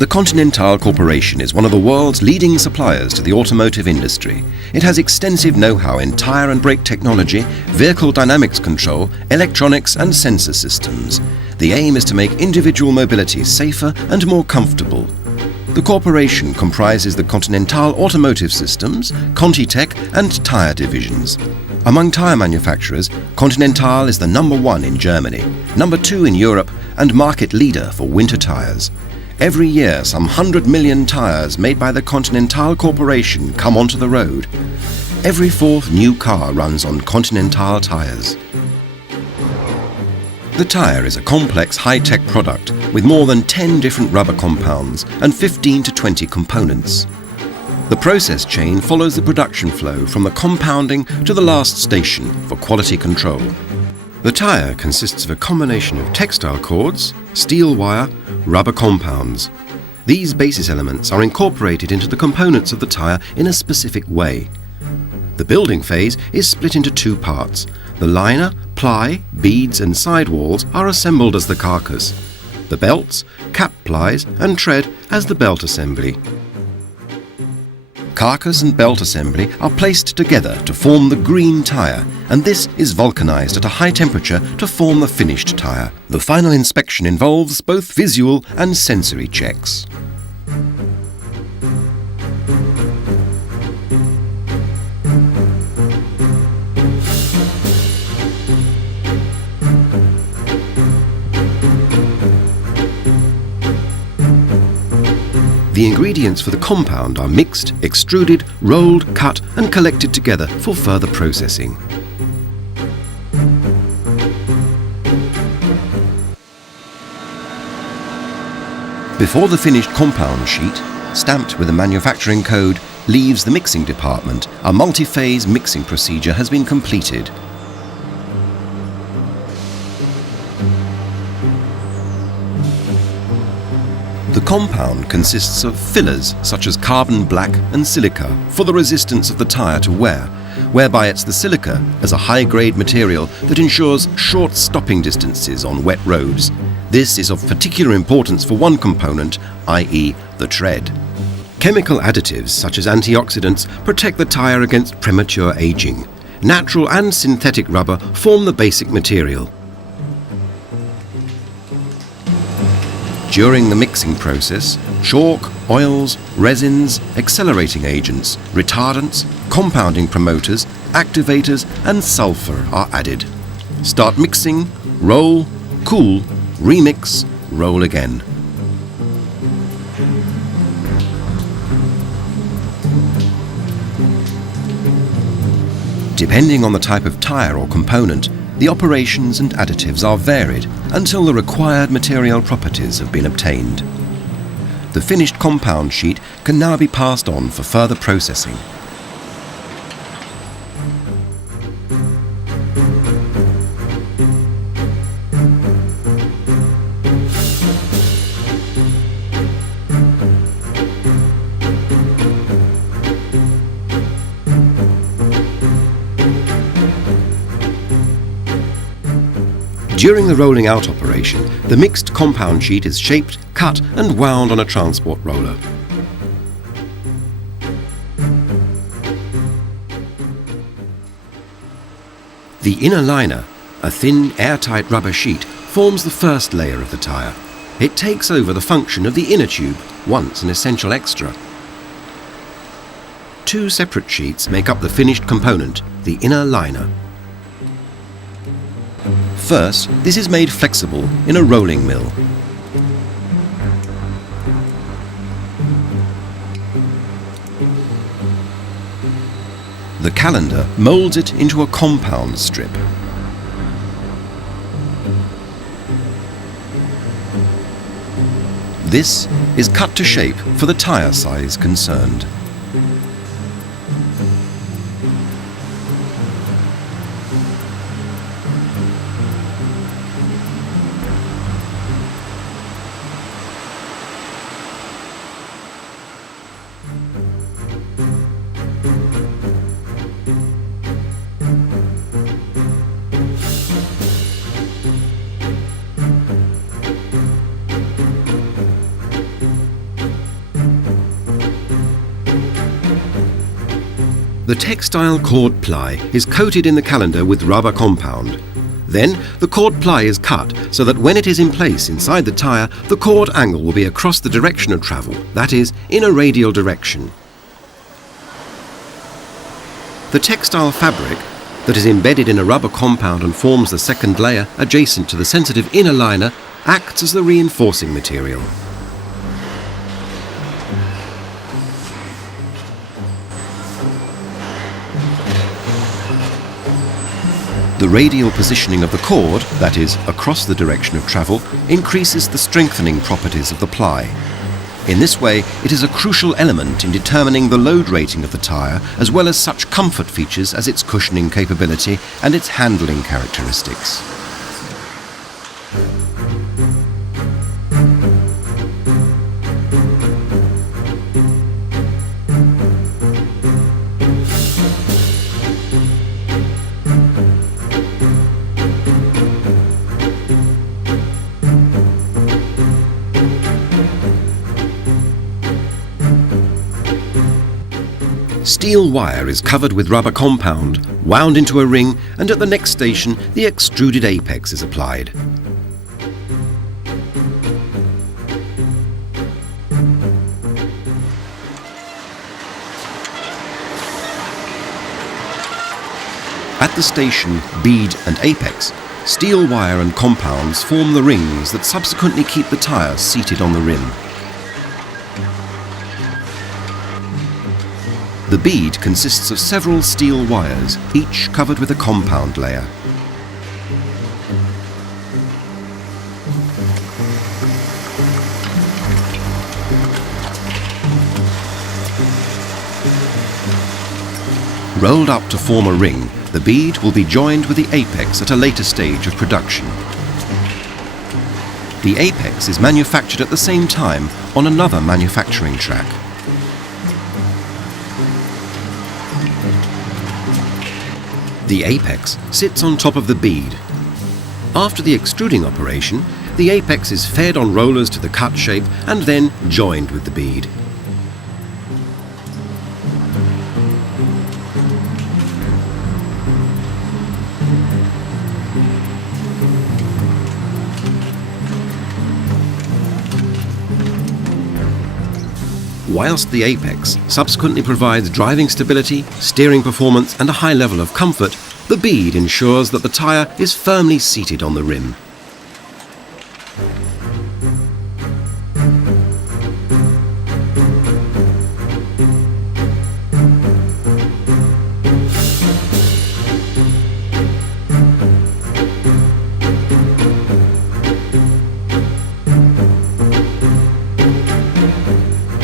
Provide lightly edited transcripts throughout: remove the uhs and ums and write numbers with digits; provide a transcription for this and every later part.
The Continental Corporation is one of the world's leading suppliers to the automotive industry. It has extensive know-how in tyre and brake technology, vehicle dynamics control, electronics and sensor systems. The aim is to make individual mobility safer and more comfortable. The corporation comprises the Continental Automotive Systems, ContiTech and Tyre divisions. Among tyre manufacturers, Continental is the #1 in Germany, #2 in Europe and market leader for winter tyres. Every year, some 100 million tyres made by the Continental Corporation come onto the road. Every fourth new car runs on Continental tyres. The tyre is a complex high-tech product with more than 10 different rubber compounds and 15 to 20 components. The process chain follows the production flow from the compounding to the last station for quality control. The tyre consists of a combination of textile cords, steel wire, rubber compounds. These basis elements are incorporated into the components of the tyre in a specific way. The building phase is split into two parts. The liner, ply, beads and sidewalls are assembled as the carcass. The belts, cap plies and tread as the belt assembly. Carcass and belt assembly are placed together to form the green tyre, and this is vulcanized at a high temperature to form the finished tyre. The final inspection involves both visual and sensory checks. The ingredients for the compound are mixed, extruded, rolled, cut and collected together for further processing. Before the finished compound sheet, stamped with a manufacturing code, leaves the mixing department, a multi-phase mixing procedure has been completed. The compound consists of fillers such as carbon black and silica for the resistance of the tyre to wear, whereby it's the silica as a high-grade material that ensures short stopping distances on wet roads. This is of particular importance for one component, i.e. the tread. Chemical additives such as antioxidants protect the tyre against premature aging. Natural and synthetic rubber form the basic material. During the mixing process, chalk, oils, resins, accelerating agents, retardants, compounding promoters, activators and sulfur are added. Start mixing, roll, cool, remix, roll again. Depending on the type of tyre or component, the operations and additives are varied until the required material properties have been obtained. The finished compound sheet can now be passed on for further processing. During the rolling out operation, the mixed compound sheet is shaped, cut and wound on a transport roller. The inner liner, a thin airtight rubber sheet, forms the first layer of the tyre. It takes over the function of the inner tube, once an essential extra. Two separate sheets make up the finished component, the inner liner. First, this is made flexible in a rolling mill. The calendar molds it into a compound strip. This is cut to shape for the tyre size concerned. The textile cord ply is coated in the calander with rubber compound. Then the cord ply is cut so that when it is in place inside the tyre, the cord angle will be across the direction of travel, that is, in a radial direction. The textile fabric that is embedded in a rubber compound and forms the second layer adjacent to the sensitive inner liner acts as the reinforcing material. The radial positioning of the cord, that is, across the direction of travel, increases the strengthening properties of the ply. In this way, it is a crucial element in determining the load rating of the tyre, as well as such comfort features as its cushioning capability and its handling characteristics. Steel wire is covered with rubber compound, wound into a ring, and at the next station the extruded apex is applied. At the station Bead and apex, steel wire and compounds form the rings that subsequently keep the tyre seated on the rim. The bead consists of several steel wires, each covered with a compound layer. Rolled up to form a ring, the bead will be joined with the apex at a later stage of production. The apex is manufactured at the same time on another manufacturing track. The apex sits on top of the bead. After the extruding operation, the apex is fed on rollers to the cut shape and then joined with the bead. Whilst the apex subsequently provides driving stability, steering performance and a high level of comfort, the bead ensures that the tyre is firmly seated on the rim.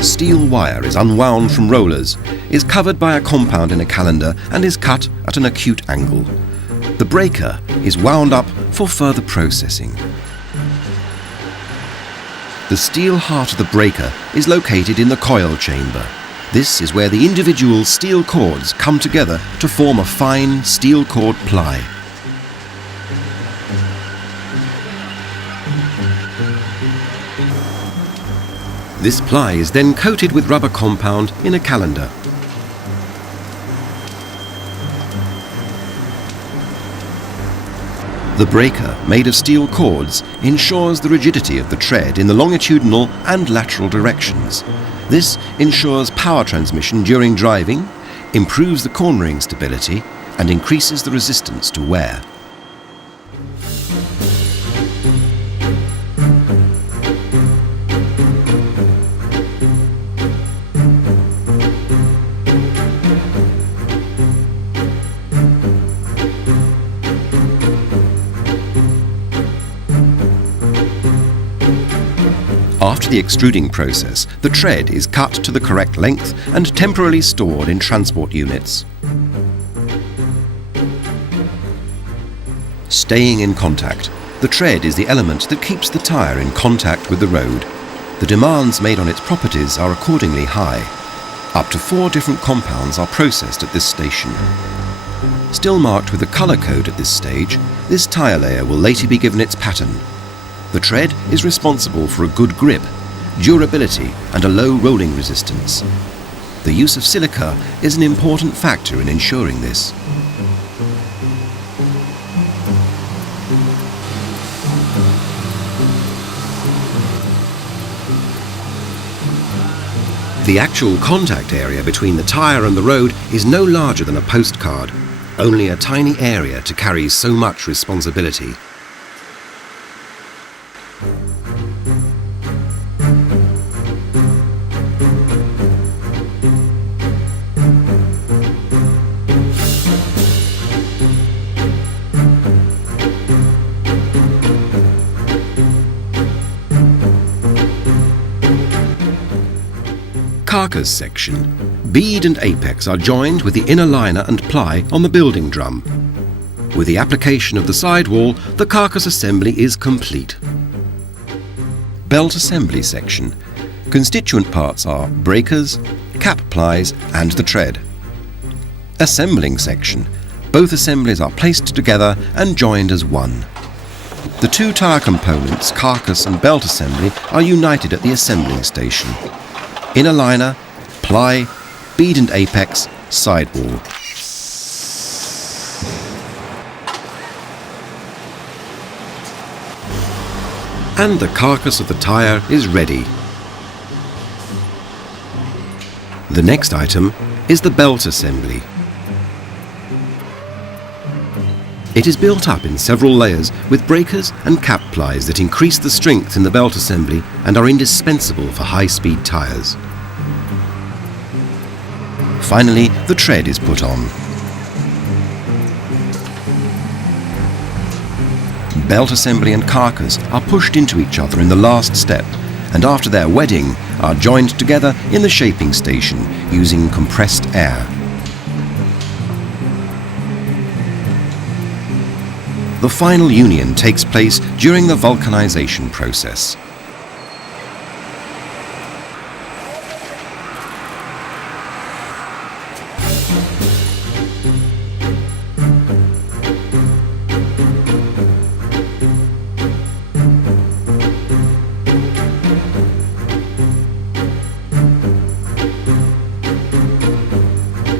Steel wire is unwound from rollers, is covered by a compound in a calander and is cut at an acute angle. The breaker is wound up for further processing. The steel heart of the breaker is located in the coil chamber. This is where the individual steel cords come together to form a fine steel cord ply. This ply is then coated with rubber compound in a calander. The breaker, made of steel cords, ensures the rigidity of the tread in the longitudinal and lateral directions. This ensures power transmission during driving, improves the cornering stability, and increases the resistance to wear. After the extruding process, the tread is cut to the correct length and temporarily stored in transport units. Staying in contact. The tread is the element that keeps the tyre in contact with the road. The demands made on its properties are accordingly high. Up to 4 different compounds are processed at this station. Still marked with a colour code at this stage, this tyre layer will later be given its pattern. The tread is responsible for a good grip, durability and a low rolling resistance. The use of silica is an important factor in ensuring this. The actual contact area between the tyre and the road is no larger than a postcard, only a tiny area to carry so much responsibility. Carcass section. Bead and apex are joined with the inner liner and ply on the building drum. With the application of the sidewall, the carcass assembly is complete. Belt assembly section. Constituent parts are breakers, cap plies and the tread. Assembling section. Both assemblies are placed together and joined as one. The two tyre components, carcass and belt assembly, are united at the assembling station. Inner liner, ply, bead and apex, sidewall. And the carcass of the tyre is ready. The next item is the belt assembly. It is built up in several layers with breakers and cap plies that increase the strength in the belt assembly and are indispensable for high-speed tyres. Finally, the tread is put on. Belt assembly and carcass are pushed into each other in the last step, and after their wedding are joined together in the shaping station using compressed air. The final union takes place during the vulcanization process.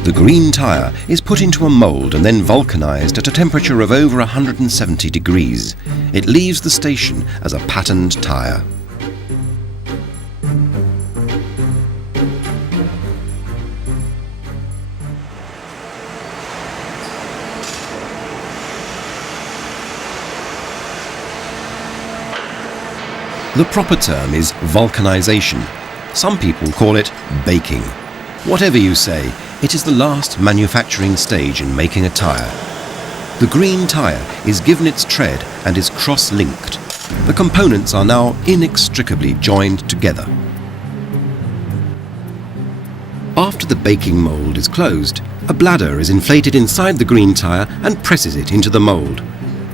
The green tyre is put into a mould and then vulcanized at a temperature of over 170 degrees. It leaves the station as a patterned tyre. The proper term is vulcanization. Some people call it baking. Whatever you say, it is the last manufacturing stage in making a tyre. The green tyre is given its tread and is cross-linked. The components are now inextricably joined together. After the baking mould is closed, a bladder is inflated inside the green tyre and presses it into the mould.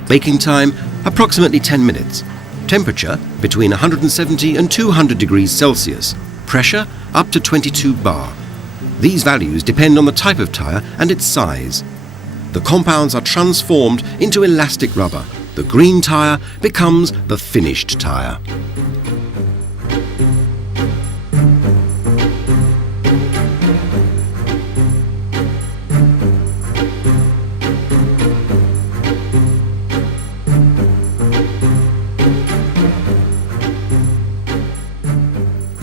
Baking time, approximately 10 minutes. Temperature, between 170 and 200 degrees Celsius. Pressure, up to 22 bar. These values depend on the type of tyre and its size. The compounds are transformed into elastic rubber. The green tyre becomes the finished tyre.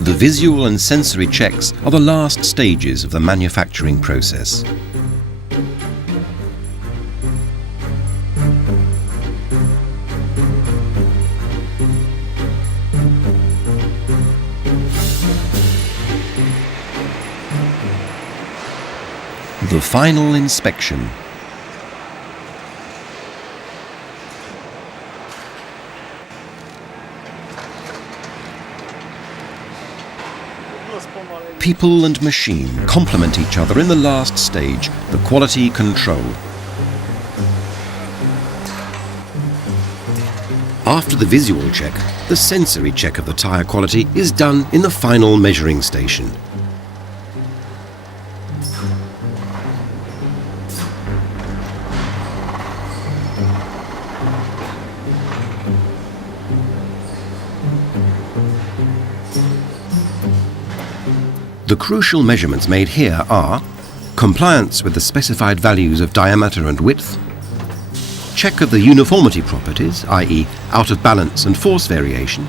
The visual and sensory checks are the last stages of the manufacturing process. The final inspection. People and machine complement each other in the last stage, the quality control. After the visual check, the sensory check of the tyre quality is done in the final measuring station. The crucial measurements made here are compliance with the specified values of diameter and width, check of the uniformity properties, i.e. out of balance and force variation,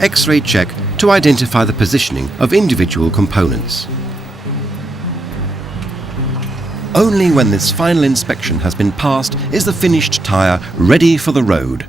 X-ray check to identify the positioning of individual components. Only when this final inspection has been passed is the finished tyre ready for the road.